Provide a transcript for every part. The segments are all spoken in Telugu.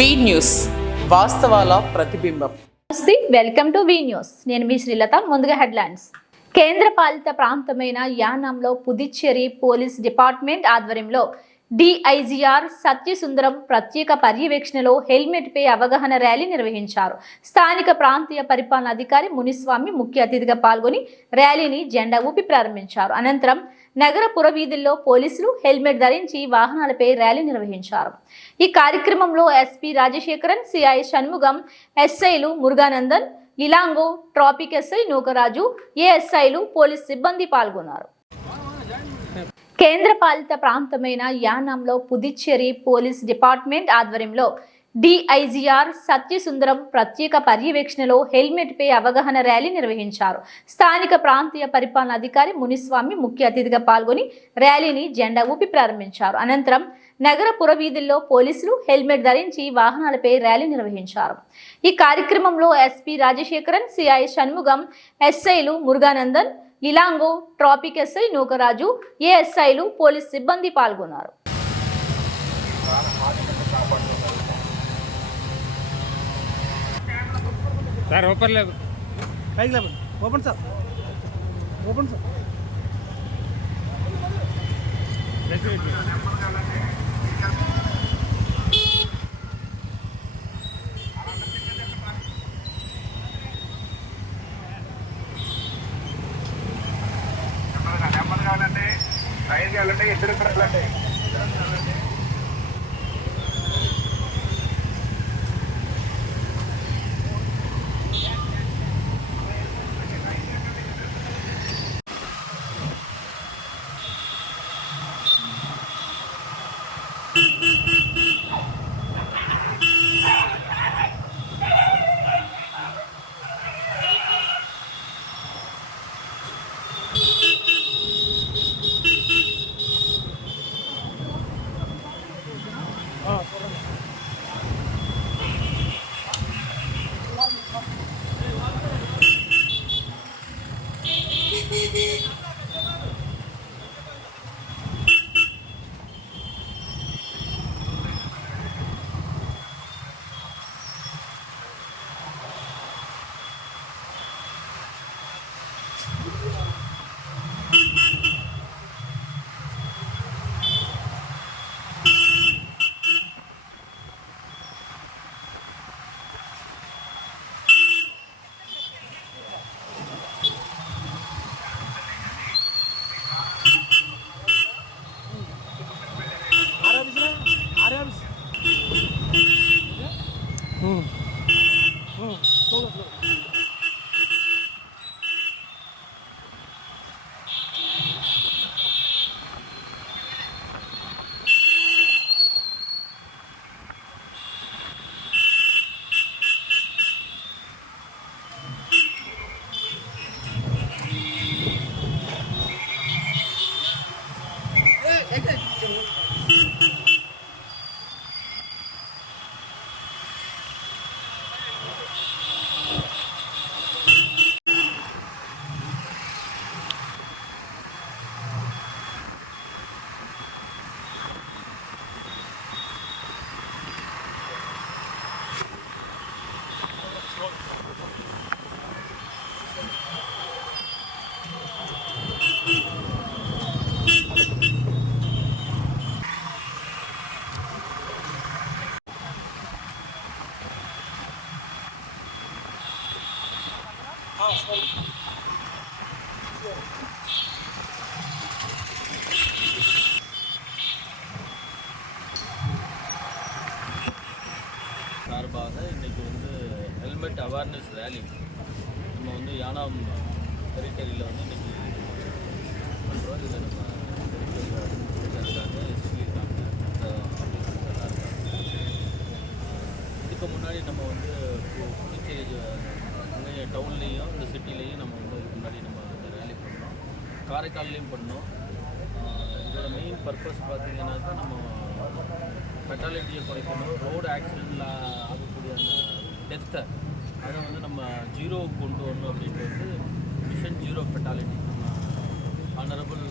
వి న్యూస్ వాస్తవాల ప్రతిబింబం. Welcome to V news. నేను మీ శ్రీలత. ముందుగా హెడ్లైన్స్. కేంద్ర పాలిత ప్రాంతమైన యానాంలో పుదుచ్చేరి పోలీస్ డిపార్ట్మెంట్ ఆధ్వర్యంలో డిఐజీఆర్ సత్యసుందరం ప్రత్యేక పర్యవేక్షణలో హెల్మెట్ పై అవగాహన ర్యాలీ నిర్వహించారు. స్థానిక ప్రాంతీయ పరిపాలన అధికారి మునిస్వామి ముఖ్య అతిథిగా పాల్గొని ర్యాలీని జెండా ఊపి ప్రారంభించారు. అనంతరం నగర పురవీధుల్లో పోలీసులు హెల్మెట్ ధరించి వాహనాలపై ర్యాలీ నిర్వహించారు. ఈ కార్యక్రమంలో ఎస్పీ రాజశేఖరన్, సిఐ షణ్ముగం, ఎస్ఐలు మురుగానందన్, ఇలాంగో, ట్రాఫిక్ ఎస్ఐ నూకరాజు, ఏఎస్ఐలు, పోలీస్ సిబ్బంది పాల్గొన్నారు. కేంద్ర పాలిత ప్రాంతమైన యానాంలో పుదుచ్చేరి పోలీస్ డిపార్ట్మెంట్ ఆధ్వర్యంలో డిఐజీఆర్ సత్యసుందరం ప్రత్యేక పర్యవేక్షణలో హెల్మెట్ పై అవగాహన ర్యాలీ నిర్వహించారు. స్థానిక ప్రాంతీయ పరిపాలన అధికారి మునిస్వామి ముఖ్య అతిథిగా పాల్గొని ర్యాలీని జెండా ఊపి ప్రారంభించారు. అనంతరం నగర పురవీధుల్లో పోలీసులు హెల్మెట్ ధరించి వాహనాలపై ర్యాలీ నిర్వహించారు. ఈ కార్యక్రమంలో ఎస్పీ రాజశేఖరన్, సిఐ షణ్ముగం, ఎస్ఐలు మురుగానందన్, ఇలాంగో, ట్రాఫిక్ ఎస్ఐ నూకరాజు, ఏఎస్ఐలు, పోలీస్ సిబ్బంది పాల్గొన్నారు. సార్ ఓపెన్ లేదు, పైకి లేవండి. Open sir, open sir. నెమ్మది కావాలండి, రైలుకి వెళ్ళండి, ఇద్దరు వెళ్ళండి. சார்பாக இன்றைக்கி ஹெல்மெட் அவேர்னஸ் ரேலி நம்ம யானாம் டெரிட்டரியில் இன்றைக்கி பண்ணுறோம். இதில் நம்ம டெரிட்டரி எஸ்பி இருக்காங்க, ஆஃபீஸர்ஸ் எல்லாம் இருக்காங்க. இதுக்கு முன்னாடி நம்ம புதுச்சேரி டவுன்லேயும் இந்த சிட்டிலேயும் நம்ம இதுக்கு முன்னாடி நம்ம இந்த ரேலி பண்ணோம். காரைக்கால்லையும் பண்ணோம். இதோட மெயின் பர்பஸ் பார்த்திங்கன்னாக்கா நம்ம ஃபெட்டாலிட்டியை குறைக்கணும், ரோடு ஆக்சிடெண்ட்டில் ஆகக்கூடிய அந்த டெத்தை அதை நம்ம ஜீரோவுக்கு கொண்டு வரணும் அப்படின்ட்டு மிஷன் ஜீரோ ஃபெட்டாலிட்டி நம்ம ஆனரபிள்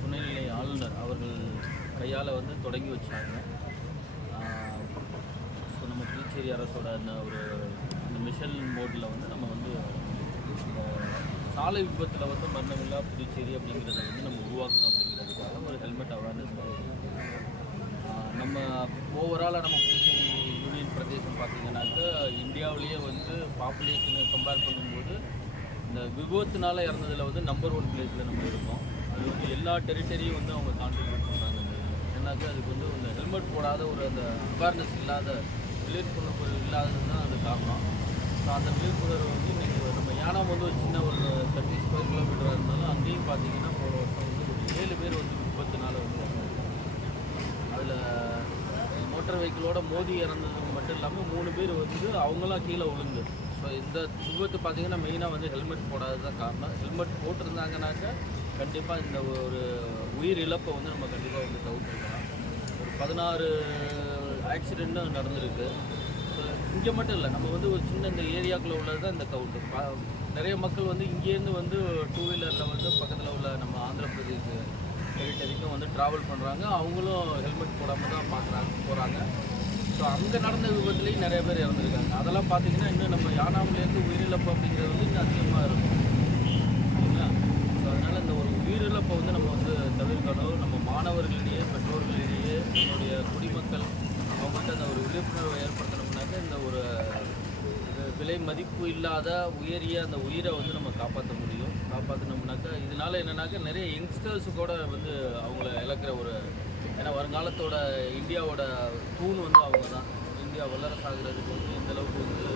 துணைநிலை ஆளுநர் அவர்கள் கையால் தொடங்கி வச்சாங்க. ஸோ நம்ம புதுச்சேரி அரசோட அந்த மிஷன் மோடில் வந்து நம்ம வந்து சாலை விபத்தில் வந்து மரணமில்லா புதுச்சேரி அப்படிங்கிறத வந்து நம்ம உருவாக்கணும் அப்படிங்கிறதுக்காக ஒரு ஹெல்மெட் அவேர்னஸ் நம்ம ஓவராலாக நம்ம புதுச்சேரி யூனியன் பிரதேசம் பார்த்திங்கனாக்கா இந்தியாவிலேயே வந்து பாப்புலேஷனை கம்பேர் பண்ணும்போது இந்த விபத்துனால இறந்ததில் வந்து நம்பர் 1 பிளேஸில் நம்ம இருக்கோம். அது வந்து எல்லா டெரிட்டரியும் வந்து அவங்க கான்ட்ரிபியூட் பண்ணுறாங்க. ஏன்னாக்கா அதுக்கு வந்து இந்த ஹெல்மெட் போடாத ஒரு அந்த அவேர்னஸ் இல்லாத விழிப்புணர்வு இல்லாதது தான் அது காரணம். ஸோ அந்த விழிப்புணர்வு வந்து இன்றைக்கி நம்ம யானம் வந்து ஒரு சின்ன ஒரு 30 ஸ்கொயர் கிலோமீட்டராக இருந்தாலும் அங்கேயும் பார்த்தீங்கன்னா போன வருஷம் வந்து ஒரு 7 பேர் வந்து விபத்துனால வந்து அதில் மோட்டார் வெஹிக்கிளோட மோதி இறந்தது மட்டும் இல்லாமல் 3 பேர் வந்து அவங்களாம் கீழே விழுந்து. ஸோ இந்த விபத்து பார்த்திங்கன்னா மெயினாக வந்து ஹெல்மெட் போடாதது தான் காரணம். ஹெல்மெட் போட்டிருந்தாங்கனாக்கா கண்டிப்பாக இந்த ஒரு உயிர் இழப்பை வந்து நம்ம கண்டிப்பாக வந்து தவிர்த்துக்கலாம். ஒரு 16 ஆக்சிடெண்ட்டும் நடந்திருக்கு. ஸோ இங்கே மட்டும் இல்லை, நம்ம வந்து ஒரு சின்ன இந்த ஏரியாக்குள்ளே உள்ளது தான் இந்த கவுண்ட்டு. நிறைய மக்கள் வந்து இங்கேருந்து வந்து 2 வீலரில் வந்து பக்கத்தில் உள்ள நம்ம ஆந்திர பிரதேஷ் டெரிட்டரிக்கும் வந்து ட்ராவல் பண்ணுறாங்க. அவங்களும் ஹெல்மெட் போடாமல் தான் போகிறாங்க. ஸோ அங்கே நடந்த விபத்துலேயும் நிறைய பேர் இறந்துருக்காங்க. அதெல்லாம் பார்த்திங்கன்னா இன்னும் நம்ம யானாவிலேருந்து உயிரிழப்பு அப்படிங்கிறது வந்து இன்னும் அதிகமாக இருக்கும் சரிங்களா. ஸோ அதனால் இந்த ஒரு உயிரிழப்பை வந்து நம்ம வந்து தவிர்க்கணும். நம்ம மாணவர்களிடையே, பெற்றோர்களிடையே, நம்மளுடைய குடிமக்கள் அவங்கள்ட்ட அந்த ஒரு விழிப்புணர்வை ஏற்படுத்தணும்னாக்க இந்த ஒரு விலை மதிப்பு இல்லாத உயரிய அந்த உயிரை வந்து நம்ம காப்பாற்ற முடியும். காப்பாற்றணும்னாக்கா இதனால் என்னன்னாக்கா நிறைய யங்ஸ்டர்ஸு கூட வந்து அவங்கள இழக்கிற ஒரு, ஏன்னா வருங்காலத்தோட இந்தியாவோட தூண் வந்து அவங்க தான். இந்தியா வல்லரசாகிறதுக்கு வந்து எந்த அளவுக்கு வந்து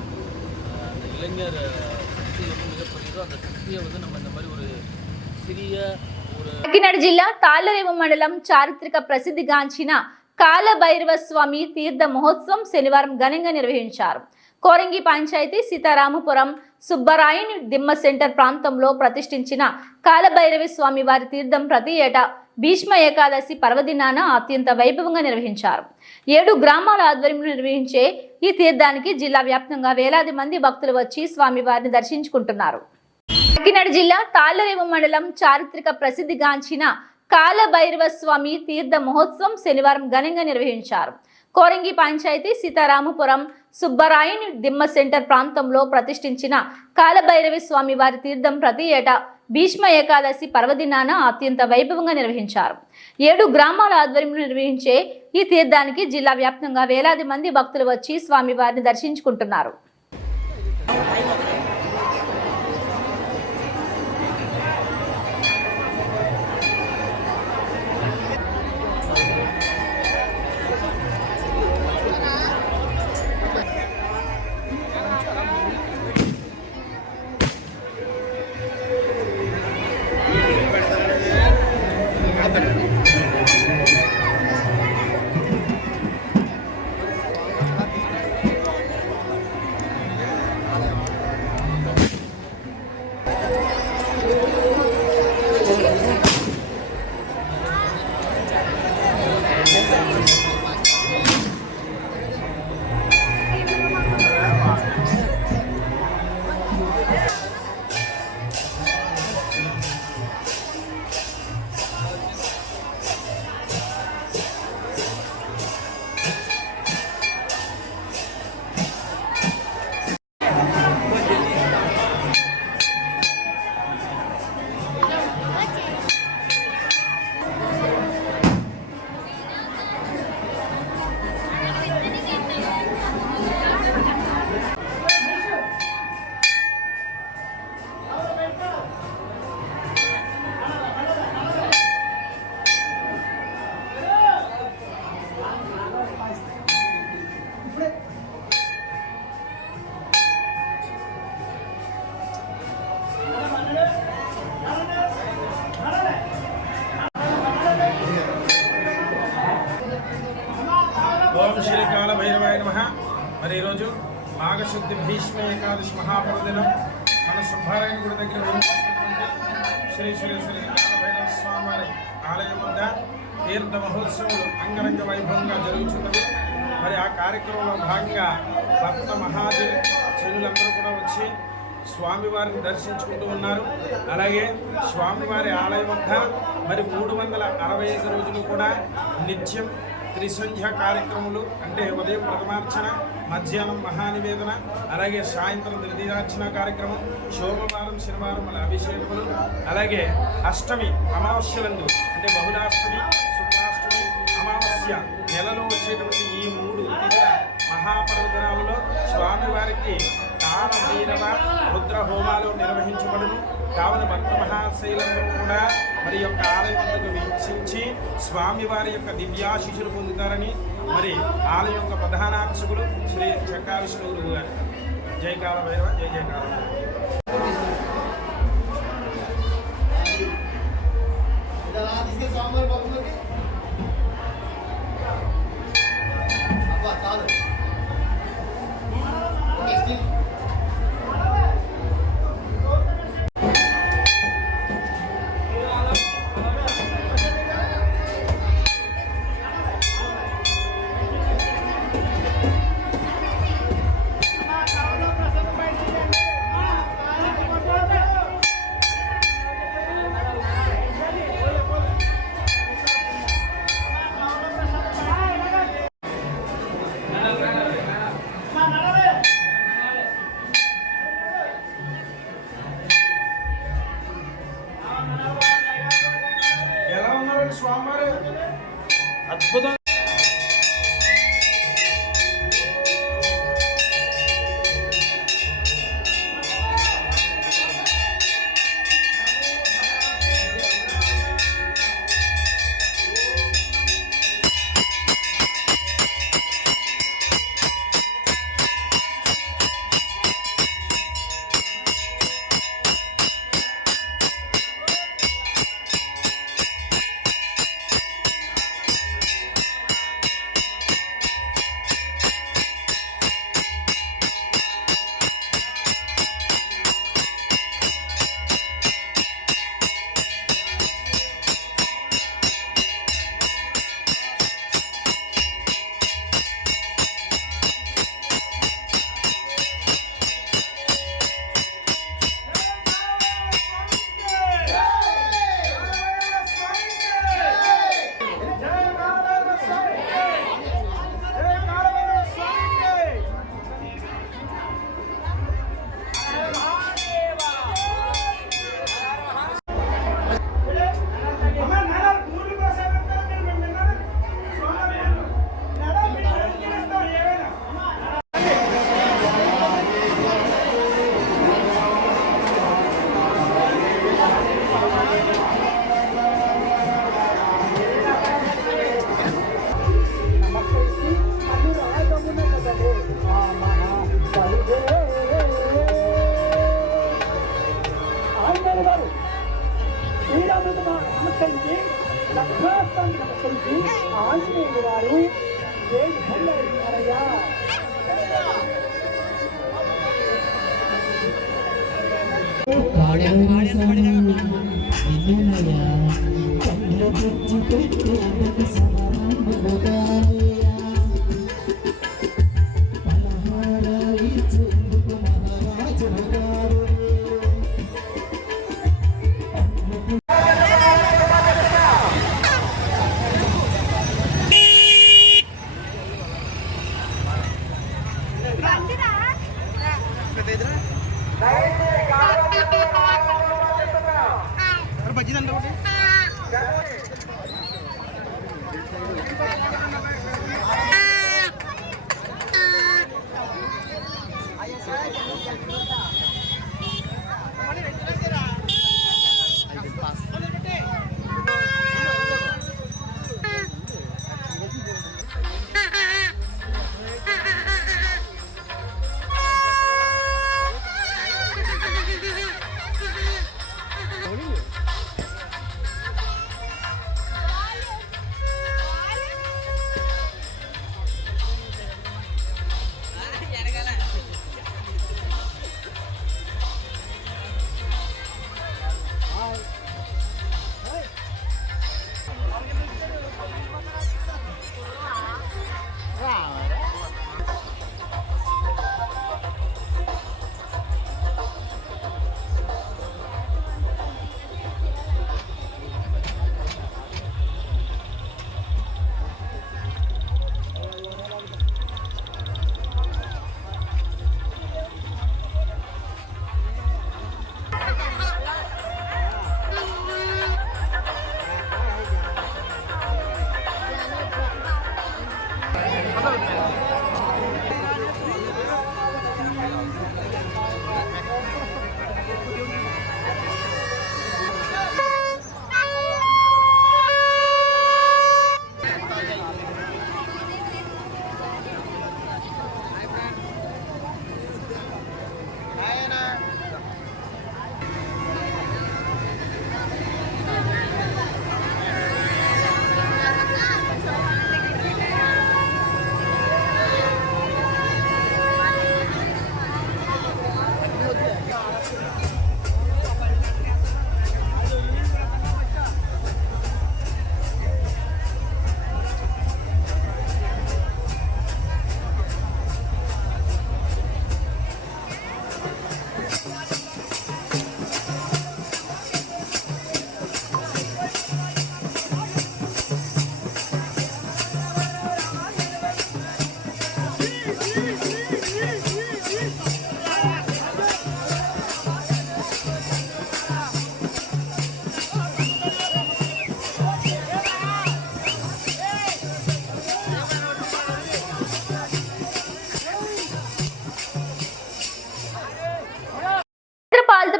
அந்த இளைஞர் சக்தி வந்து மிகப்பெரியதோ அந்த சக்தியை வந்து நம்ம இந்த மாதிரி ஒரு సిరియ కాకినాడ జిల్లా తాళ్లరేవు మండలం చారిత్రక ప్రసిద్ధిగాంచిన కాలభైరవ స్వామి తీర్థ మహోత్సవం శనివారం ఘనంగా నిర్వహించారు. కోరంగి పంచాయతీ సీతారామపురం సుబ్బరాయని దిమ్మ సెంటర్ ప్రాంతంలో ప్రతిష్ఠించిన కాలభైరవ స్వామి వారి తీర్థం ప్రతి ఏటా భీష్మ ఏకాదశి పర్వదినాన అత్యంత వైభవంగా నిర్వహించారు. 7 గ్రామాల ఆధ్వర్యంలో నిర్వహించే ఈ తీర్థానికి జిల్లా వ్యాప్తంగా వేలాది మంది భక్తులు వచ్చి స్వామి వారిని దర్శించుకుంటున్నారు. కాకినాడ జిల్లా తాళ్లరేవు మండలం చారిత్రక ప్రసిద్ధిగాంచిన కాలభైరవ స్వామి తీర్థ మహోత్సవం శనివారం ఘనంగా నిర్వహించారు. కోరంగి పంచాయతీ సీతారామపురం సుబ్బరాయని దిమ్మ సెంటర్ ప్రాంతంలో ప్రతిష్ఠించిన కాలభైరవ స్వామి వారి తీర్థం ప్రతి ఏటా భీష్మ ఏకాదశి పర్వదినాన అత్యంత వైభవంగా నిర్వహించారు. 7 గ్రామాల ఆధ్వర్యంలో నిర్వహించే ఈ తీర్థానికి జిల్లా వ్యాప్తంగా వేలాది మంది భక్తులు వచ్చి స్వామి వారిని దర్శించుకుంటున్నారు. ఓం శ్రీ కాలభైరవాయ నమః. మరి ఈరోజు మాఘశుద్ధి భీష్మ ఏకాదశి మహాపర్వదినం మన సుబ్బారాయణ గుడి దగ్గర శ్రీ శ్రీ శ్రీ కాలభైరవ స్వామి వారి ఆలయం వద్ద తీర్థ మహోత్సవాలు అంగరంగ వైభవంగా జరుగుతున్నది. మరి ఆ కార్యక్రమంలో భాగంగా భక్త మహాజనులందరూ కూడా వచ్చి స్వామివారిని దర్శించుకుంటూ ఉన్నారు. అలాగే స్వామివారి ఆలయం వద్ద మరి 365 రోజులు కూడా నిత్యం త్రిసంధ్య కార్యక్రమాలు, అంటే ఉదయం ప్రథమార్చన, మధ్యాహ్నం మహానివేదన, అలాగే సాయంత్రం నిర్దిదార్చన కార్యక్రమం, సోమవారం శనివారం అలా అభిషేకములు, అలాగే అష్టమి అమావాస్యలందు అంటే బహుళాష్టమి, శుక్లాష్టమి, అమావాస్య నెలలో వచ్చేటువంటి ఈ 3 తిథుల మహాపర్వదినాలలో స్వామివారికి కాలభైరవ రుద్ర హోమాలు నిర్వహించబడును. కావున భక్త మహాశైలంలో కూడా మరి యొక్క ఆలయం వద్దకు వీక్షించి స్వామివారి యొక్క దివ్యాశిషులు పొందుతారని మరి ఆలయం యొక్క ప్రధాన అర్చకులు శ్రీ చక్కా విష్ణు గురువు గారు. జై కాలభైరవ, జై జై కాలభైరవ. ఎలా ఉన్నారండి స్వామివారు? అద్భుతం. నమస్కరించి లక్ష్మాస్తాన్ని నమస్కరించి ఆంజనేయులు వారు ఏ విధంగా ఉన్నారయ్యా? బజ్జీదండి ఒకటి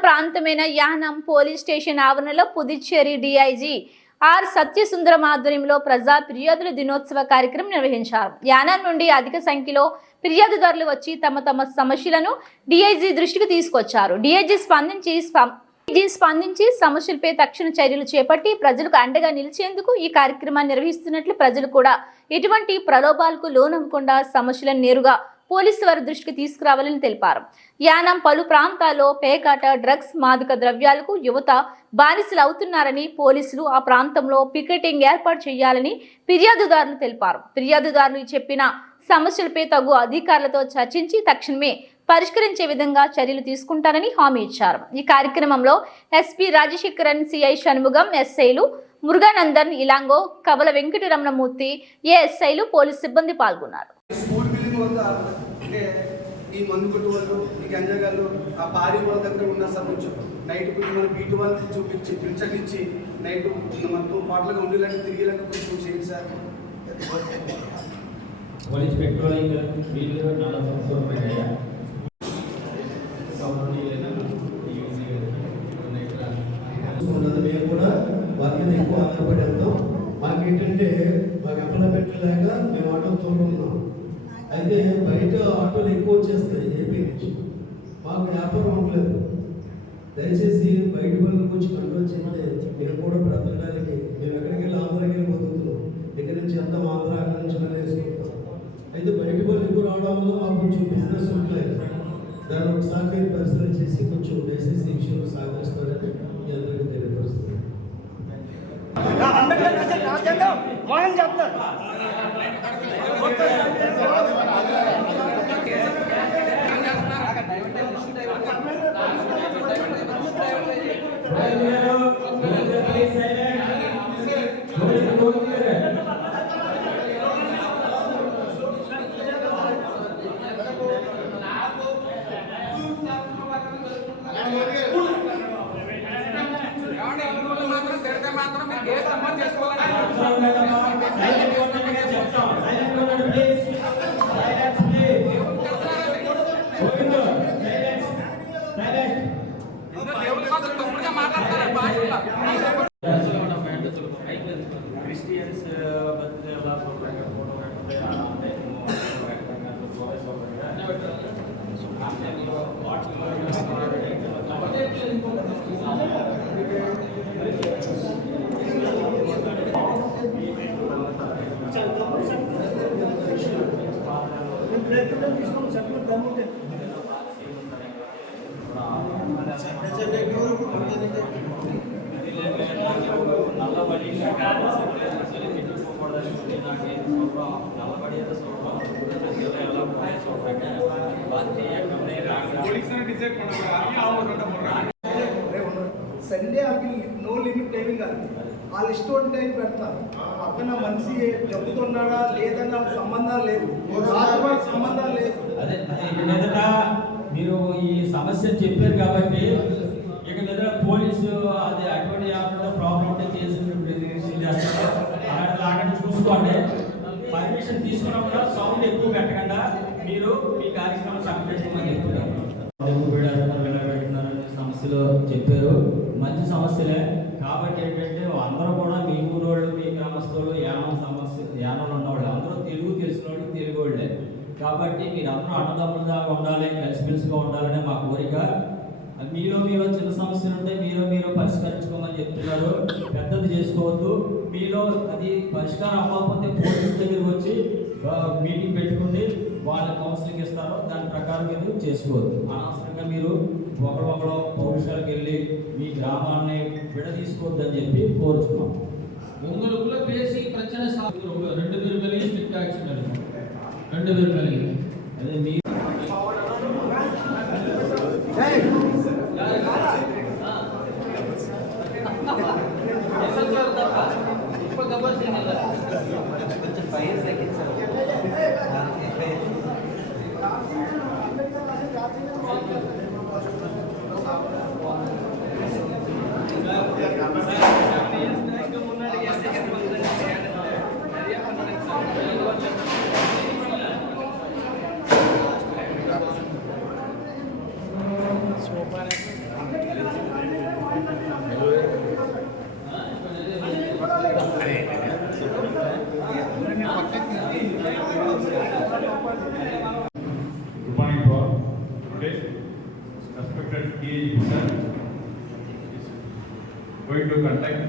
ప్రాంతమైన యానాం పోలీస్ స్టేషన్ ఆవరణలో పుదుచ్చేరి డిఐజీ ఆర్ సత్యసుందరం ఆధ్వర్యంలో ప్రజా ఫిర్యాదుల దినోత్సవ కార్యక్రమం నిర్వహించారు. యానాం నుండి అధిక సంఖ్యలో ఫిర్యాదుదారులు వచ్చి తమ సమస్యలను డిఐజీ దృష్టికి తీసుకొచ్చారు. డిఐజీ స్పందించి సమస్యలపై తక్షణ చర్యలు చేపట్టి ప్రజలకు అండగా నిలిచేందుకు ఈ కార్యక్రమాన్ని నిర్వహిస్తున్నట్లు ప్రజలు కూడా ఎటువంటి ప్రలోభాలకు లోనవ్వకుండా సమస్యలను నేరుగా పోలీసు వారి దృష్టికి తీసుకురావాలని తెలిపారు. యానాం పలు ప్రాంతాల్లో పేకాట, డ్రగ్స్, మాదక ద్రవ్యాలకు యువత బానిసలు అవుతున్నారని పోలీసులు ఆ ప్రాంతంలో పికెటింగ్ ఏర్పాటు చేయాలని ఫిర్యాదుదారులు తెలిపారు. ఫిర్యాదుదారులు చెప్పిన సమస్యలపై తగు అధికారులతో చర్చించి తక్షణమే పరిష్కరించే విధంగా చర్యలు తీసుకుంటారని హామీ ఇచ్చారు. ఈ కార్యక్రమంలో ఎస్పీ రాజశేఖరన్, సిఐ షణ్ముగం, ఎస్ఐలు మురుగానందన్, ఇలాంగో, కవల వెంకటరమణమూర్తి, ఏఎస్ఐలు, పోలీసు సిబ్బంది పాల్గొన్నారు. స్కూల్ బిల్డింగ్ వల్ల అంటే ఈ మందు కొట్టు వాళ్ళు, ఈ గంజాగాళ్ళు, ఆ పారి వాళ్ళ దగ్గర ఉన్న సార్ కొంచెం నైట్ కొంచెం మన బీటు వాళ్ళకి చూపించి పిలిచర్లు ఇచ్చి నైట్ మొత్తం పాటలుగా ఉండేలాగా తిరిగేలాగా కొంచెం చేయండి సార్. పోలీస్ పెట్రోలింగ్ వీళ్ళు చాలా సంతోషపడ్డాయా మేము కూడా వారి మీద ఎక్కువ ఆధారపడి వెళ్తాం. మాకు ఏంటంటే మాకు ఎంప్లాయ్మెంట్ లేక మేము ఆటోలు తోలుకుంటున్నాం. అయితే బయట ఆటోలు ఎక్కువ వచ్చేస్తాయి ఏపీ నుంచి, మాకు వ్యాపారం ఉండలేదు. దయచేసి బయట పనులకు వచ్చి కంట్రోల్ చేస్తే మేము కూడా బ్రతకడానికి మేము ఎక్కడికి వెళ్ళి ఆంధ్రాకి వెళ్ళి బతుకుతున్నాం. ఇక్కడ నుంచి వెళ్తాం ఆంధ్ర, అక్కడి నుంచి మళ్ళీ వేసుకుంటాం. అయితే బయట పనులు ఎక్కువ రావడం వల్ల మాకు కొంచెం బిజినెస్ ఉండలేదు. దాన్ని ఒకసారి మీరు పరిశీలన చేసి కొంచెం దయచేసి ఈ విషయంలో సహకరిస్తారని మీ అందరికీ తెలియపరుస్తుంది. క్రిస్టియన్స్ బర్త్డే అలా సండే అవి నో లిమిట్ టైమింగ్ కాదు, వాళ్ళు ఇష్టం టైం పెడతారు. పక్కన మనిషి చెబుతున్నాడా లేదన్న సంబంధాలు లేవు, సంబంధాలు లేవు. అదే ఎదుట మీరు ఈ సమస్య చెప్పారు కాబట్టి ఇక మీద పోలీసు అది అటువంటి ప్రాబ్లం ఉంటే అలాంటి చూసుకోండి. పర్మిషన్ తీసుకున్నప్పుడు సౌండ్ ఎక్కువ పెట్టకుండా మీరు మీ కార్యక్రమం సంరక్షించమని చెప్తున్నారు. సమస్యలు చెప్పారు, మంచి సమస్యలే. కాబట్టి ఏంటంటే అందరూ కూడా మీ ఊరోళ్ళు, మీ గ్రామస్తులు, యానంలో ఉన్నవాళ్ళు అందరూ తెలుగు తెలిసిన వాళ్ళు, తెలుగు వాళ్ళే. కాబట్టి మీరు అందరూ అన్నదమ్ములుగా ఉండాలి, కలిసిమెలిసిగా ఉండాలనే మా కోరిక. మీలో చిన్న సమస్యలు ఉంటే మీరు పరిష్కరించుకోమని చెప్తున్నారు. పెద్దది చేసుకోవద్దు. మీలో అది పరిష్కారం అవ్వకపోతే పోలీస్ దగ్గరికి వచ్చి మీటింగ్ పెట్టుకుని వాళ్ళ కౌన్సిలింగ్ ఇస్తారో దాని ప్రకారం మీరు చేసుకోవద్దు. అనవసరంగా మీరు ఒకరు పౌరుషాలకు వెళ్ళి మీ గ్రామాన్ని విడదీసుకోవద్దని చెప్పి కోరుచున్నాం. உங்களுக்குள்ள பேசி பிரச்சனை 2 பேர் மேலேயும் ஸ்ட்ரிக்ட் ஆக்ஷன் எடுக்கணும். 2 பேர் மேலேயும் అదే మీ இப்போ கவர் செய்யல కొంచెం 5 seconds DIG sir is going to conduct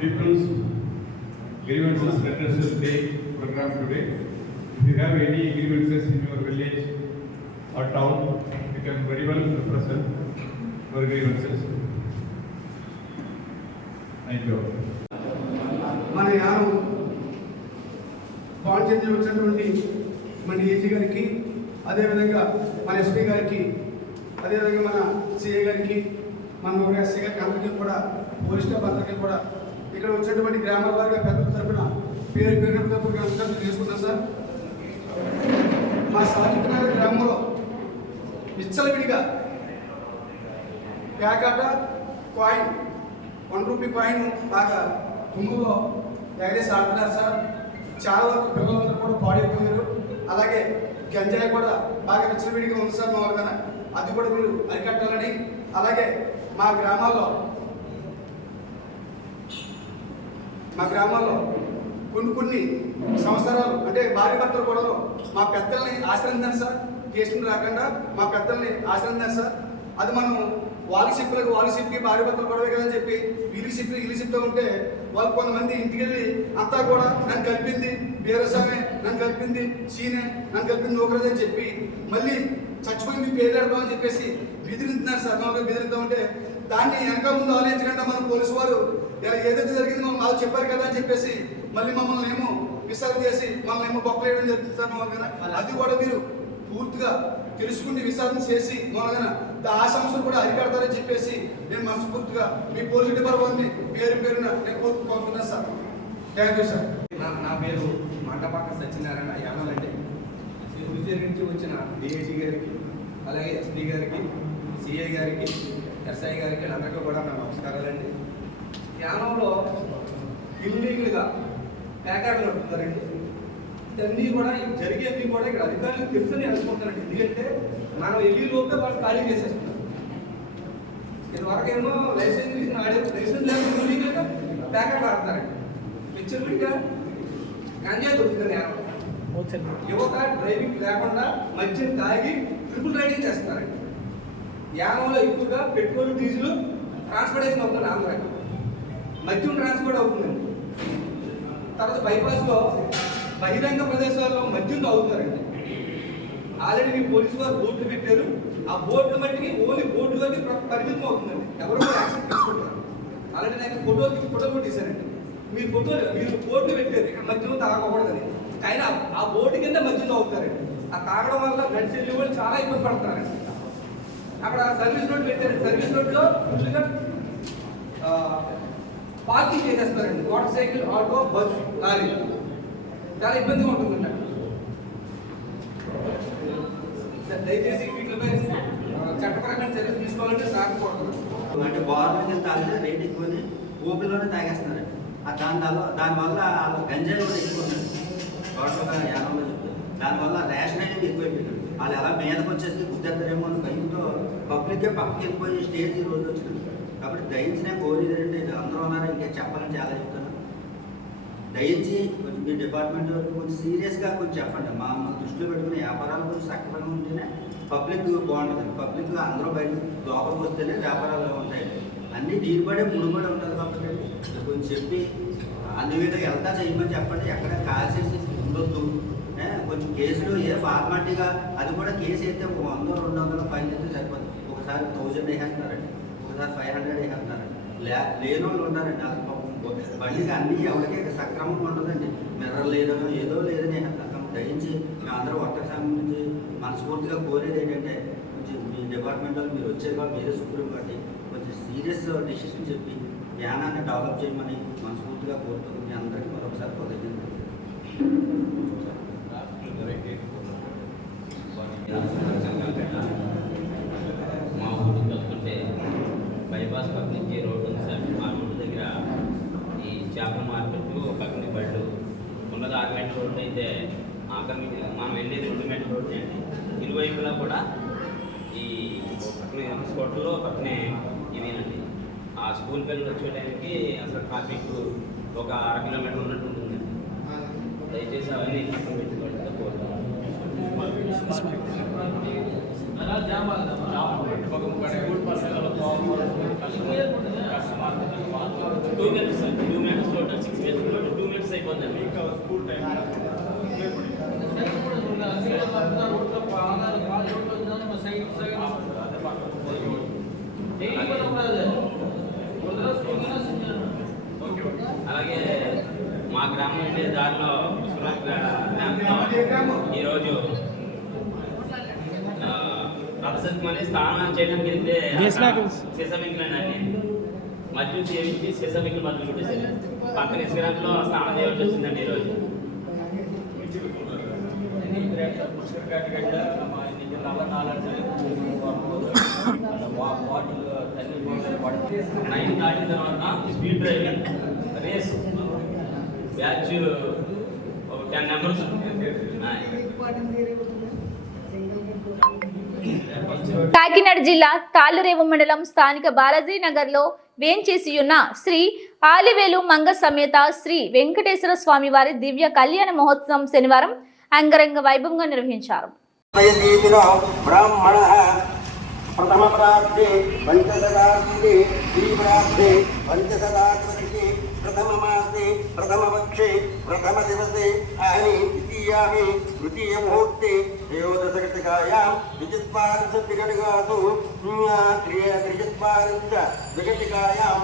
People's Grievances Redressal Day program today. If you have any grievances in your village or town, you can very well represent your grievances. Thank you. మన యానం పాండిచేరి వచ్చినటువంటి మన ఏజీ గారికి, అదేవిధంగా మన ఎస్పీ గారికి, అదేవిధంగా మన సిఐ గారికి, మన ఎస్సీ గారికి అందరికీ కూడా, పోలీస్ స్టాఫ్ అందరికీ కూడా, ఇక్కడ వచ్చినటువంటి గ్రామాల వారిగా పెద్దల తరపున పేరు నమస్కారం చేసుకున్నాం సార్. మా సాకినగర్ గ్రామంలో విచ్చలవిడిగా ప్యాకాట కాయిన్ 1 రూపీ కాయిన్ బాగా తుమ్ములో ఎగరేసి ఆడుతున్నారు సార్. చాలా వరకు పిల్లలందరూ కూడా పాడైపోయారు. అలాగే గంజాయి కూడా బాగా విచ్చలవిడిగా ఉంది సార్ మామూలుగా. అది కూడా మీరు అరికట్టాలని, అలాగే మా గ్రామాల్లో కొన్ని సంవత్సరాలు అంటే భార్య భర్తల గొడవలు మా పెద్దల్ని ఆశ్రయించారు సార్. కేసులు రాకుండా మా పెద్దల్ని ఆశ్రయించారు సార్. అది మనం వాళ్ళ షిప్కి భార్య భర్తలు గొడవే కదని చెప్పి వీళ్ళు షిప్తో ఉంటే వాళ్ళు కొంతమంది ఇంటికి వెళ్ళి అంతా కూడా నన్ను కలిపింది బీరస్వామి, నన్ను కలిపింది సీనే, నన్ను కలిపింది నూకరాజు అని చెప్పి మళ్ళీ చచ్చిపోయింది పేరు పెడతామని చెప్పేసి బెదిరింటున్నారు సార్. మామూలుగా బెదిరిద్దామంటే దాన్ని వెనక ముందు ఆలోచించకుండా మన పోలీసు వారు ఏదైతే జరిగిందో వాళ్ళు చెప్పారు కదా అని చెప్పేసి మళ్ళీ మమ్మల్ని ఏమో విచారణ చేసి మనల్ని ఏమో బొక్కలు వేయడం జరుగుతుంది సార్ మామూలుగా. అది కూడా మీరు పూర్తిగా తెలుసుకుని విచారణ చేసి మామూలుగా ఆ సమస్యలు కూడా అరికడతారని చెప్పేసి నేను మనస్ఫూర్తిగా మీ పోలీసు డిపార్ట్మెంట్ని పేరున నేను కోరుకుంటున్నాను సార్. Thank you sir. నా పేరు మంటపాక సత్యనారాయణ యానాలండి. పుదుచ్చేరి నుంచి వచ్చిన డిఐజీ గారికి, అలాగే ఎస్పీ గారికి, సిఐ గారికి, ఎస్ఐ గారికి అందరికీ కూడా నా నమస్కారాలండి. యానంలో ఇల్లీగల్గా ప్యాకెట్లు నడుపుతారండి. ఇవన్నీ కూడా జరిగేవి కూడా ఇక్కడ అధికారులకు తెలుసని అనుకుంటారండి. ఎందుకంటే మనం వెళ్ళి లోపే వాళ్ళు ఖాళీ చేసేస్తున్నారు. ఇదివరకేమో లైసెన్స్ లేకుండా ఇల్లీగల్గా ప్యాకెట్లు ఆడతారండి. విచ్చలవిడిగా గంజాయి దొరుకుతుంది యానం. యువత డ్రైవింగ్ లేకుండా మద్యం తాగి ట్రిపుల్ రైడింగ్ చేస్తున్నారండి. యానంలో ఎక్కువగా పెట్రోల్, డీజిల్ ట్రాన్స్పోర్టేషన్ అవుతుంది. ఆంధ్రాకి మద్యం ట్రాన్స్పోర్ట్ అవుతుందండి. తర్వాత బైపాస్లో బహిరంగ ప్రదేశాల్లో మద్యం తాగుతున్నారండి. ఆల్రెడీ మీ పోలీసు వారు బోర్డులు పెట్టారు. ఆ బోర్డుల మట్టికి ఓన్లీ బోర్డులోకి పరిమితం అవుతుందండి. ఎవరు కూడా యాక్సెప్ట్ తీసుకుంటారు. ఆల్రెడీ నాకు ఫోటోలు తీశారండి. మీరు బోర్డులు పెట్టారు ఇక్కడ మద్యం తాగకూడదని, కానీ ఆ బోర్డు కింద మద్యం తాగుతారండి. ఆ తాగడం వల్ల నడిచి వాళ్ళు చాలా ఇబ్బంది పడుతున్నారండి. అక్కడ సర్వీస్ రోడ్ పెట్టారండి. సర్వీస్ రోడ్లో ఫుల్గా పార్కింగ్ చేసేస్తారండి. Motor cycle, auto, bus, lorry చాలా ఇబ్బందిగా ఉంటుందండి. దయచేసి వీటిపై చట్టపరమైన చర్యలు తీసుకోవాలంటే సాగుకోవడం. అంటే బార్లు తాగితే రేట్ ఎక్కువని ఓపీలోనే తాగేస్తున్నారండి. దానివల్ల గంజాయి కూడా ఎక్కువ ఉందండి. టోటల్గా యానంలో చెప్తారు. దానివల్ల రేషనైజింగ్ ఎక్కువైపోయింది. వాళ్ళు ఎలా మీదకి వచ్చేసి గుర్తెత్తారేమో అని భయంతో పబ్లిక్కే పక్కకి వెళ్ళిపోయి స్టేజ్ ఈ రోజు వచ్చింది. కాబట్టి దయించి నేను కోరేది ఏంటంటే అందరూ ఉన్నారు, ఇంకా చెప్పాలని చాలా చెప్తాను. దయించి కొంచెం మీ డిపార్ట్మెంట్ వరకు కొంచెం సీరియస్గా కొంచెం చెప్పండి. మా దృష్టిలో పెట్టుకుని వ్యాపారాలు కొంచెం సక్రమంగా ఉంటేనే పబ్లిక్ బాగుంటుంది. పబ్లిక్ అందరూ బయట లోపలికి వస్తేనే వ్యాపారాలు ఉంటాయి. అన్నీ దీనిపడే ముడిపడి ఉంటుంది. కాబట్టి కొంచెం చెప్పి అన్ని విధంగా వెళ్తా చేయమని చెప్పండి. ఎక్కడ కాల్సేసి ఉండొద్దు. కొంచెం కేసులు ఫార్మాలిటీగా అది కూడా కేసు అయితే 100, 200 ఫైన్ అయితే సరిపోతుంది. ఒకసారి 1000 వేసేస్తున్నారండి, ఒకసారి 500 వేసేస్తున్నారండి. లేని వాళ్ళు ఉన్నారండి. అది బండికి అన్నీ ఎవరికీ సక్రమంగా ఉండదండి. మిర్రర్ లేదనో ఏదో లేదని వేసేస్తారు. దయించి మేము అందరూ వర్తకు సంబంధించి మనస్ఫూర్తిగా కోరేది ఏంటంటే కొంచెం మీ డిపార్ట్మెంట్ వాళ్ళు మీరు వచ్చారు కాబట్టి మీరే సుప్రీం కాబట్టి కొంచెం సీరియస్ డిసిషన్ చెప్పి జ్ఞానాన్ని డెవలప్ చేయమని మనస్ఫూర్తిగా కోరుతుంది. మీ అందరికీ మరొకసారి కృతజ్ఞతలు. మా ఊరు చూసుకుంటే బైపాస్ పక్క నుంచి రోడ్డు ఉంది సార్. మా రోడ్డు దగ్గర ఈ చేపల మార్కెట్ పక్కన బళ్ళు ఉన్నది 6 మీటర్ రోడ్డు అయితే ఆఖరి మనం వెళ్ళేది 2 మీటర్ రోడ్డు అండి. ఇరువైపులా కూడా ఈ పక్కనే స్కూటర్లో పక్కనే ఇదేనండి. ఆ స్కూల్ పిల్లలు వచ్చే టైంకి అసలు ట్రాఫిక్ ఒక 1/2 కిలోమీటర్ ఉన్నట్టు ఉంటుందండి. దయచేసి అవన్నీ పక్కన పెట్టుకోవాలని కోరుతాను. అలాగే మా గ్రామం ఉండే దారిలో ఈరోజు రథసప్తమని స్నానం చేయడానికి వెళ్తే శిశమింకులండి మధ్య సేవించి శిశమింకులు మొదలు పెట్టేసారు. పక్కన ఇసుకలో స్నానం చేయవలసి వచ్చిందండి ఈరోజు. నైన్ దాటిన తర్వాత speed driving race batch 10 numbers. Kakinada జిల్లా తాళ్లరేవు మండలం స్థానిక బాలాజీ నగర్ లో వేంచేసి ఉన్న శ్రీ ఆలివేలు మంగ సమేత శ్రీ వెంకటేశ్వర స్వామి వారి దివ్య కళ్యాణ మహోత్సవం శనివారం అంగరంగ వైభవంగా నిర్వహించారు. प्रथम प्राप्ते पंचशताब्दे द्विप्राप्ते पंचशताब्दे प्रथम मासे प्रथम पक्षे प्रथम दिवसे आहनि द्वितीयामे तृतीय मुहूर्ते त्रयोदशघटिकायां द्विचत्वारिंशद्घटिकासु त्रिचत्वारिंशद्घटिकायां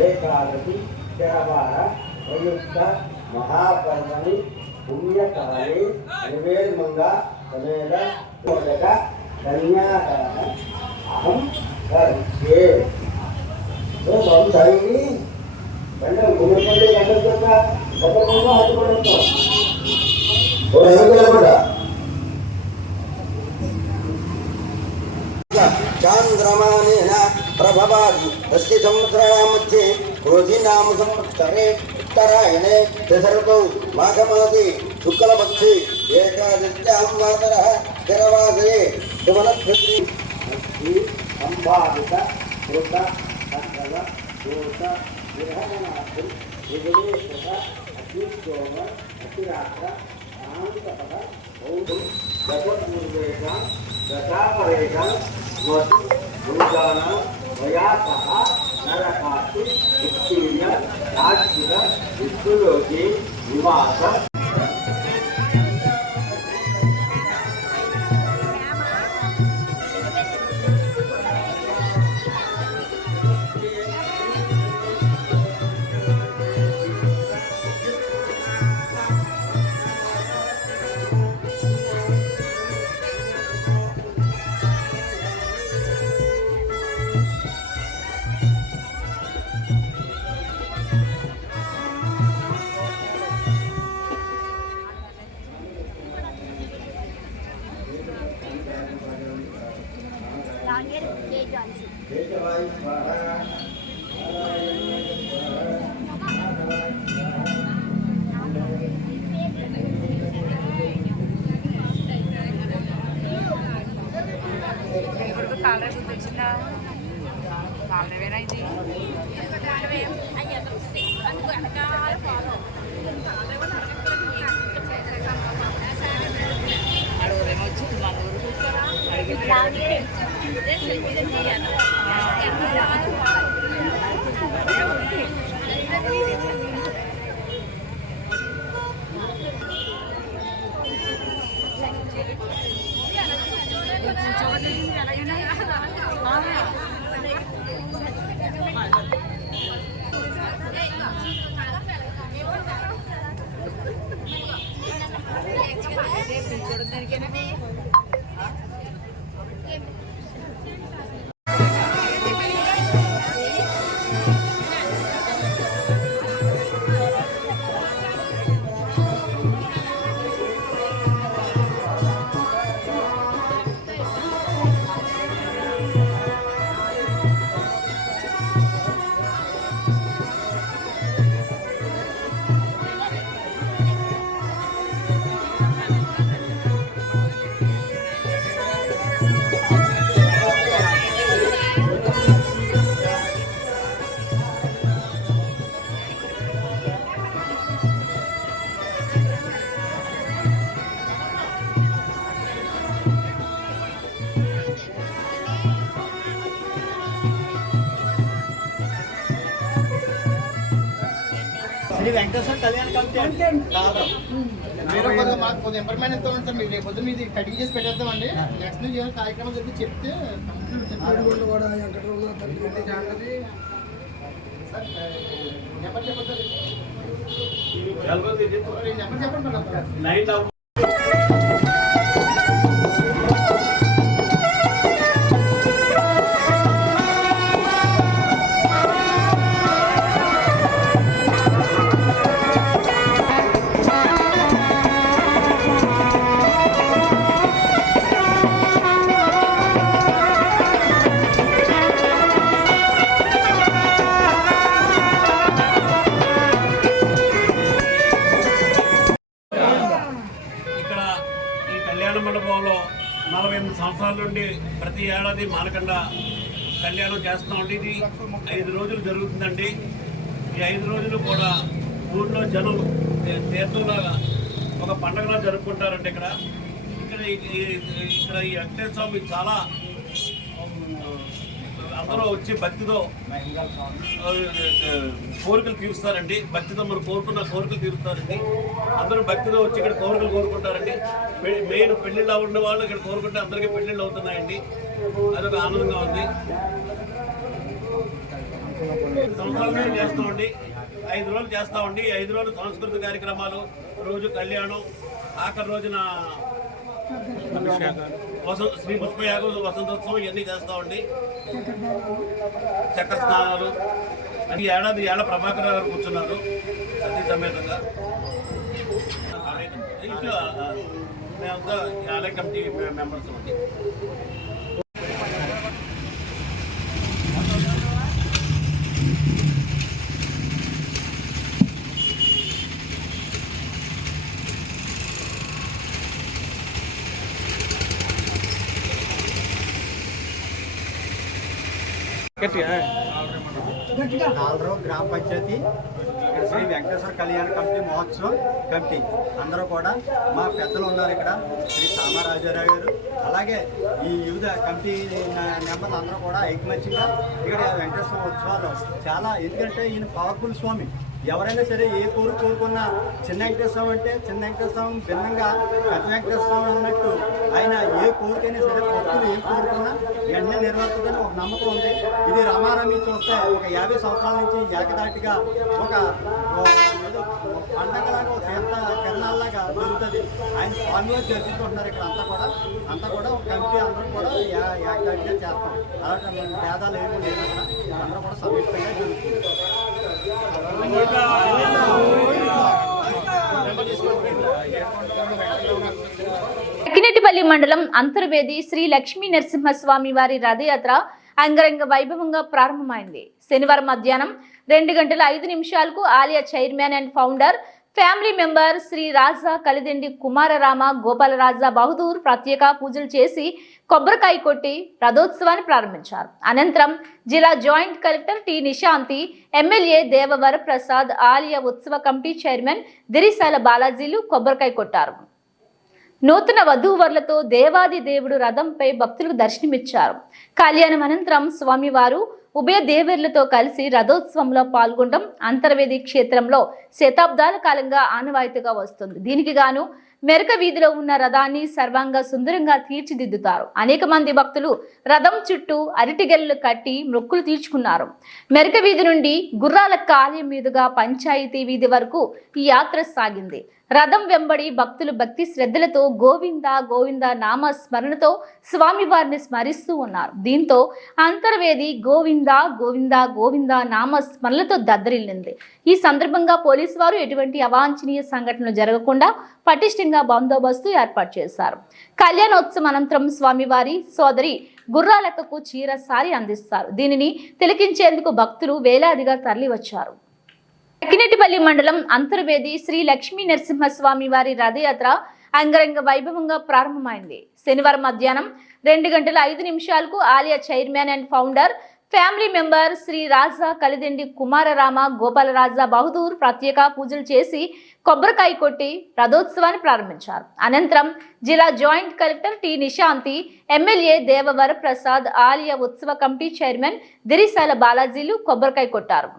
एकादशी शरवार प्रयुक्त महापर्वणि पुण्यकाले निर्वेलमंगा समेत मोदक कन्यादान अहं करिष्ये। तो बहुत सारी बंदर घूमने का बदलना हाथ पड़ता और हमें पड़ा चांद्रमानेन प्रभवादि तस्य संवत्सराणां मध्ये क्रोधीनाम संवत्सरे उत्तरायणे दशरथौ माघमासे शुक्लपक्षे एकादश्यां वासरः शरवासरे सुमनस्पति संभावित कृत संकल्प दोष विरहणार्थं विगदेशः अतिशोम अतिरात्र शान्तपद ओम दशपूर्वेषां दशापरेषां वसु भूजानां मया सह नरकासु उत्तीर्य राजपुर विष्णुलोके निवास శ్రీ వెంకటేశ్వర కళ్యాణ కమిటీ మీరు కొద్దిగా మాకు కొద్దిగా ఇంప్రూవ్మెంట్ ఇస్తూ ఉంటాం. మీరు రేపు పొద్దున్న మీది కటింగ్ చేసి పెట్టేద్దామండి. నెక్స్ట్ నుంచి ఏమైనా కార్యక్రమం జరిగి చెప్తే కూడా నెంబర్ చెప్పండి. నెంబర్ చెప్పండి. మండపంలో 48 సంవత్సరాల నుండి ప్రతి ఏడాది మానకండ కళ్యాణం చేస్తామండి. ఇది 5 రోజులు జరుగుతుందండి. ఈ 5 రోజులు కూడా ఊళ్ళో జనం తీర్థంలాగా ఒక పండుగలా జరుపుకుంటారండి. ఇక్కడ ఈ వెంకటేశ్వర స్వామి చాలా అందరూ వచ్చి భక్తితో కోరికలు తీరుస్తారండి. భక్తితో మనం కోరుకున్న కోరికలు తీరుస్తారండి. అందరూ భక్తితో వచ్చి ఇక్కడ కోరికలు కోరుకుంటారండి. మెయిన్ పెళ్లిళ్ళు ఉన్న వాళ్ళు ఇక్కడ కోరుకుంటే అందరికీ పెళ్లిళ్ళు అవుతున్నాయండి. అదొక ఆనందంగా ఉంది. సంవత్సరాలు చేస్తామండి. 5 రోజులు చేస్తామండి. 5 రోజులు సాంస్కృతిక కార్యక్రమాలు, రోజు కళ్యాణం, ఆఖరి రోజున శ్రీ పుష్పయాగం, వసంతోత్సవం ఇవన్నీ చేస్తామండి. చక్ర స్నానాలు అని ఏడాది ప్రభాకర్ గారు కూర్చున్నారు సతీ సమేతంగా. ఇట్లా మేమంతా ఆలయ కమిటీ మెంబర్స్ అండి. నాలుగు గ్రామ పంచాయతీ శ్రీ వెంకటేశ్వర కళ్యాణ కమిటీ మహోత్సవం కమిటీ అందరూ కూడా మా పెద్దలు ఉన్నారు. ఇక్కడ శ్రీ సామరాజారావు గారు, అలాగే ఈ వివిధ కమిటీ మెంబర్లు అందరూ కూడా ఐకమత్యంగా ఇక్కడ వెంకటేశ్వర ఉత్సవాలు చాలా, ఎందుకంటే ఈయన పవర్ఫుల్ స్వామి. ఎవరైనా సరే ఏ కోరుకున్నా చిన్న వెంకటేశ్వరం అంటే చిన్న వెంకటేశ్వరం భిన్నంగా పెద్ద వెంకటేశ్వరం అన్నట్టు ఆయన ఏ కోరికైనా సరే భక్తులు ఏ కోరుకున్నా వెంటనే నెరవేరుతుందని ఒక నమ్మకం ఉంది. ఇది రామారామి చూస్తే ఒక 50 సంవత్సరాల నుంచి ఏకదాటిగా ఒక ఏదో పండగలాగా ఒక తీర్థ కిరణాల్లాగా జరుగుతుంది. ఆయన స్వామివారు చర్చించుకుంటున్నారు. ఇక్కడ అంతా కూడా ఒక కమిటీ అందరూ కూడా ఏకదాటిగా చేస్తాం. అలాంటి భేదాలు ఏమీ లేవు. అందరూ కూడా సమిష్టంగా జరుగుతుంది. అక్కినేటిపల్లి మండలం అంతర్వేది శ్రీ లక్ష్మీ నరసింహస్వామి వారి రథయాత్ర అంగరంగ వైభవంగా ప్రారంభమైంది. శనివారం మధ్యాహ్నం 2:05 ఆలయ chairman and founder family member Shri Raja Kalidindi Kumararama Gopalaraja Bahadur ప్రత్యేక పూజలు చేసి కొబ్బరికాయ కొట్టి రథోత్సవాన్ని ప్రారంభించారు. అనంతరం జిల్లా joint collector T Nishanti, MLA Devavara Prasad, ఆలయ ఉత్సవ కమిటీ చైర్మన్ దిరిశాల బాలాజీలు కొబ్బరికాయ కొట్టారు. నూతన వధూవరులతో దేవాది దేవుడు రథంపై భక్తులకు దర్శనమిచ్చారు. కళ్యాణం అనంతరం స్వామివారు ఉభయ దేవేర్లతో కలిసి రథోత్సవంలో పాల్గొనడం అంతర్వేది క్షేత్రంలో శతాబ్దాల కాలంగా ఆనవాయితీగా వస్తుంది. దీనికి గాను మెరక వీధిలో ఉన్న రథాన్ని సర్వాంగ సుందరంగా తీర్చిదిద్దుతారు. అనేక మంది భక్తులు రథం చుట్టూ అరటిగెలలు కట్టి మొక్కులు తీర్చుకున్నారు. మెరక వీధి నుండి గుర్రాల ఆలయం మీదుగా పంచాయతీ వీధి వరకు ఈ యాత్ర సాగింది. రథం వెంబడి భక్తులు భక్తి శ్రద్ధలతో గోవింద గోవింద నామ స్మరణతో స్వామివారిని స్మరిస్తూ ఉన్నారు. దీంతో అంతర్వేది గోవింద గోవింద గోవింద నామ స్మరణలతో దద్దరిల్లింది. ఈ సందర్భంగా పోలీసు వారు ఎటువంటి అవాంఛనీయ సంఘటనలు జరగకుండా పటిష్టంగా బందోబస్తు ఏర్పాటు చేశారు. కళ్యాణోత్సవం అనంతరం స్వామివారి సోదరి గుర్రాలక్కకు చీర సారి అందిస్తారు. దీనిని తిలకించేందుకు భక్తులు వేలాదిగా తరలివచ్చారు. అకినేటిపల్లి మండలం అంతర్వేది శ్రీ లక్ష్మీ నరసింహస్వామి వారి రథయాత్ర అంగరంగ వైభవంగా ప్రారంభమైంది. శనివారం మధ్యాహ్నం 2:05 ఆలయ chairman and founder family member Shri Raja Kalidendi Kumararama Gopalaraja Bahadur ప్రత్యేక పూజలు చేసి కొబ్బరికాయ కొట్టి రథోత్సవాన్ని ప్రారంభించారు. అనంతరం జిల్లా joint collector T Nishanti, MLA Devavara Prasad, ఆలయ ఉత్సవ కమిటీ చైర్మన్ దిరిసాల బాలాజీలు కొబ్బరికాయ కొట్టారు.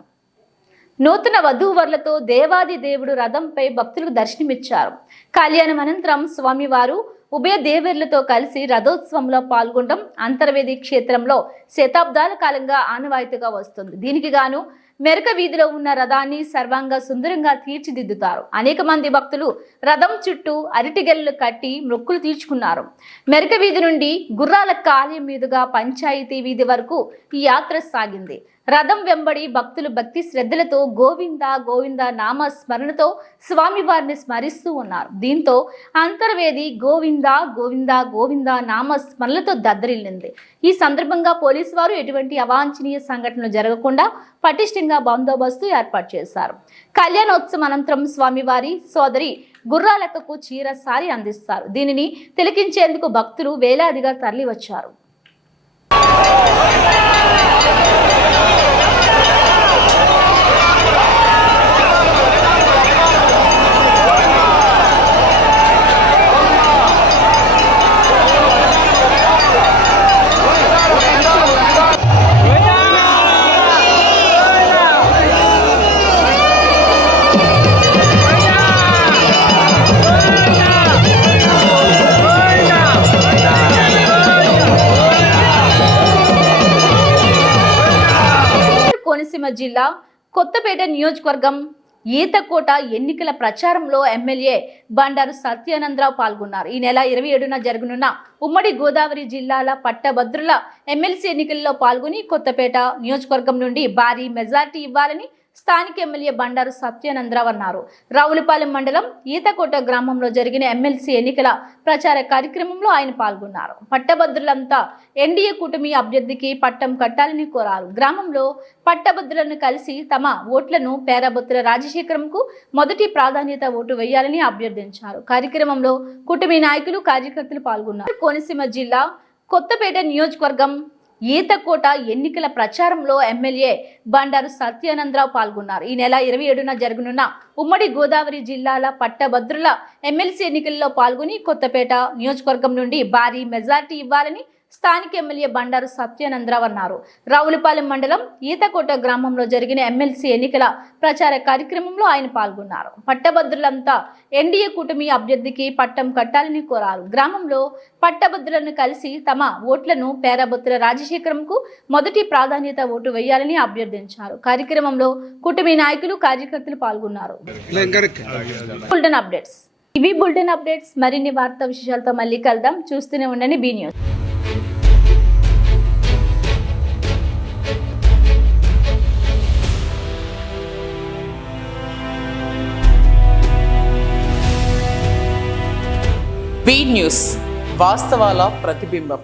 నూతన వధూవరులతో దేవాది దేవుడు రథంపై భక్తులకు దర్శనమిచ్చారు. కళ్యాణం అనంతరం స్వామివారు ఉభయ దేవేర్లతో కలిసి రథోత్సవంలో పాల్గొనడం అంతర్వేది క్షేత్రంలో శతాబ్దాల కాలంగా ఆనవాయితీగా వస్తుంది. దీనికి గాను మెరక వీధిలో ఉన్న రథాన్ని సర్వాంగ సుందరంగా తీర్చిదిద్దుతారు. అనేక మంది భక్తులు రథం చుట్టూ అరటిగెలలు కట్టి మొక్కులు తీర్చుకున్నారు. మెరక వీధి నుండి గుర్రాల ఆలయం మీదుగా పంచాయతీ వీధి వరకు ఈ యాత్ర సాగింది. రథం వెంబడి భక్తులు భక్తి శ్రద్ధలతో గోవింద గోవింద నామ స్మరణతో స్వామివారిని స్మరిస్తూ ఉన్నారు. దీంతో అంతర్వేది గోవింద గోవింద గోవింద నామ స్మరణలతో దద్దరిల్లింది. ఈ సందర్భంగా పోలీసు వారు ఎటువంటి అవాంఛనీయ సంఘటనలు జరగకుండా పటిష్టంగా బందోబస్తు ఏర్పాటు చేశారు. కళ్యాణోత్సవం అనంతరం స్వామివారి సోదరి గుర్రాలక్కకు చీర సారి అందిస్తారు. దీనిని తిలకించేందుకు భక్తులు వేలాదిగా తరలివచ్చారు. కోనసీమ జిల్లా కొత్తపేట నియోజకవర్గం ఈతకోట ఎన్నికల ప్రచారంలో ఎమ్మెల్యే బండారు సత్యానందరావు పాల్గొన్నారు. ఈ నెల 27న జరగనున్న ఉమ్మడి గోదావరి జిల్లాల పట్టభద్రుల ఎమ్మెల్సీ ఎన్నికల్లో పాల్గొని కొత్తపేట నియోజకవర్గం నుండి భారీ మెజార్టీ ఇవ్వాలని స్థానిక ఎమ్మెల్యే బండారు సత్యానందరావు అన్నారు. రావులపాలెం మండలం ఈతకోట గ్రామంలో జరిగిన ఎమ్మెల్సీ ఎన్నికల ప్రచార కార్యక్రమంలో ఆయన పాల్గొన్నారు. పట్టభద్రులంతా ఎన్డీఏ కూటమి అభ్యర్థికి పట్టం కట్టాలని కోరారు. గ్రామంలో పట్టభద్రులను కలిసి తమ ఓట్లను పేరాబొత్తుల రాజశేఖరంకు మొదటి ప్రాధాన్యత ఓటు వేయాలని అభ్యర్థించారు. కార్యక్రమంలో కూటమి నాయకులు కార్యకర్తలు పాల్గొన్నారు. కోనసీమ జిల్లా కొత్తపేట నియోజకవర్గం ఈతకోట ఎన్నికల ప్రచారంలో ఎమ్మెల్యే బండారు సత్యానందరావు పాల్గొన్నారు. ఈ నెల 27న జరగనున్న ఉమ్మడి గోదావరి జిల్లాల పట్టభద్రుల ఎమ్మెల్సీ ఎన్నికల్లో పాల్గొని కొత్తపేట నియోజకవర్గం నుండి భారీ మెజార్టీ ఇవ్వాలని స్థానిక ఎమ్మెల్యే బండారు సత్యానందరావు అన్నారు. రావులపాలెం మండలం ఈతకోట గ్రామంలో జరిగిన ఎమ్మెల్సీ ఎన్నికల ప్రచార కార్యక్రమంలో ఆయన పాల్గొన్నారు. పట్టభద్రులంతా ఎన్డీఏ కూటమి అభ్యర్థికి పట్టం కట్టాలని కోరారు. గ్రామంలో పట్టభద్రులను కలిసి తమ ఓట్లను పేరాబొత్తుల రాజశేఖరంకు మొదటి ప్రాధాన్యత ఓటు వేయాలని అభ్యర్థించారు. కార్యక్రమంలో కూటమి నాయకులు కార్యకర్తలు పాల్గొన్నారు. బులెటిన్ అప్డేట్స్ ఇవి బులెటిన్ అప్డేట్స్. మరిన్ని వార్తా విశేషాలతో మళ్ళీ కలుద్దాం. చూస్తూనే ఉండండి బీ న్యూస్. బీ న్యూస్ వాస్తవాల ప్రతిబింబం.